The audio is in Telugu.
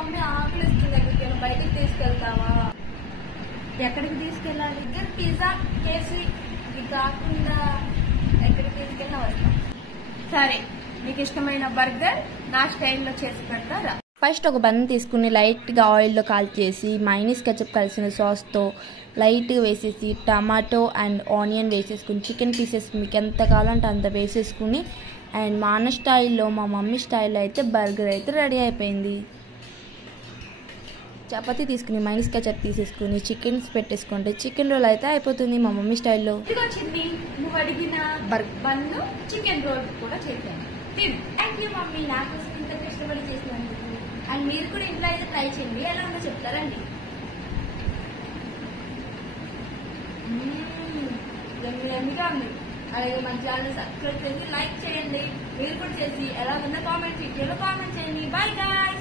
మమ్మీ ఆకలి ఇస్తుంది, ఎక్కడికి బయటకు తీసుకెళ్తావా? ఎక్కడికి తీసుకెళ్ళాలి? పిజ్జా, కేసీ ఇది కాకుండా ఎక్కడికి తీసుకెళ్ళినా వస్తాం. సరే, మీకు ఇష్టమైన బర్గర్ నా స్టైల్లో చేసి పెడతారా? ఫస్ట్ ఒక బన్ తీసుకుని లైట్గా ఆయిల్లో కాల్చేసి మైనీస్ కెచప్ కలిసిన సాస్తో లైట్గా వేసేసి టమాటో అండ్ ఆనియన్ వేసేసుకుని చికెన్ పీసెస్ మీకు ఎంత కావాలంటే అంత వేసేసుకుని అండ్ మా అన్న స్టైల్లో మా మమ్మీ స్టైల్లో అయితే బర్గర్ అయితే రెడీ అయిపోయింది. చపాతీ తీసుకుని మైనీస్ కెచప్ తీసేసుకుని చికెన్స్ పెట్టేసుకుంటే చికెన్ రోల్ అయితే అయిపోతుంది మా మమ్మీ స్టైల్లో. చిన్ని నువ్వు అడిగిన బన్ను చికెన్ రోల్ కూడా చేశాను. థ్యాంక్ యూ మమ్మీ, నాకోసం ఇంత కష్టపడి చేసినందుకు. అండ్ మీరు కూడా ఇంట్లో అయితే ట్రై చేయండి, ఎలా ఉందో చెప్తారండి. ఎమ్మిగా ఉంది. అలాగే మన ఛానల్ సబ్స్క్రైబ్ చేసి లైక్ చేయండి. మీరు కూడా చేసి ఎలా ఉందో కామెంట్ చేయండి. Bye guys.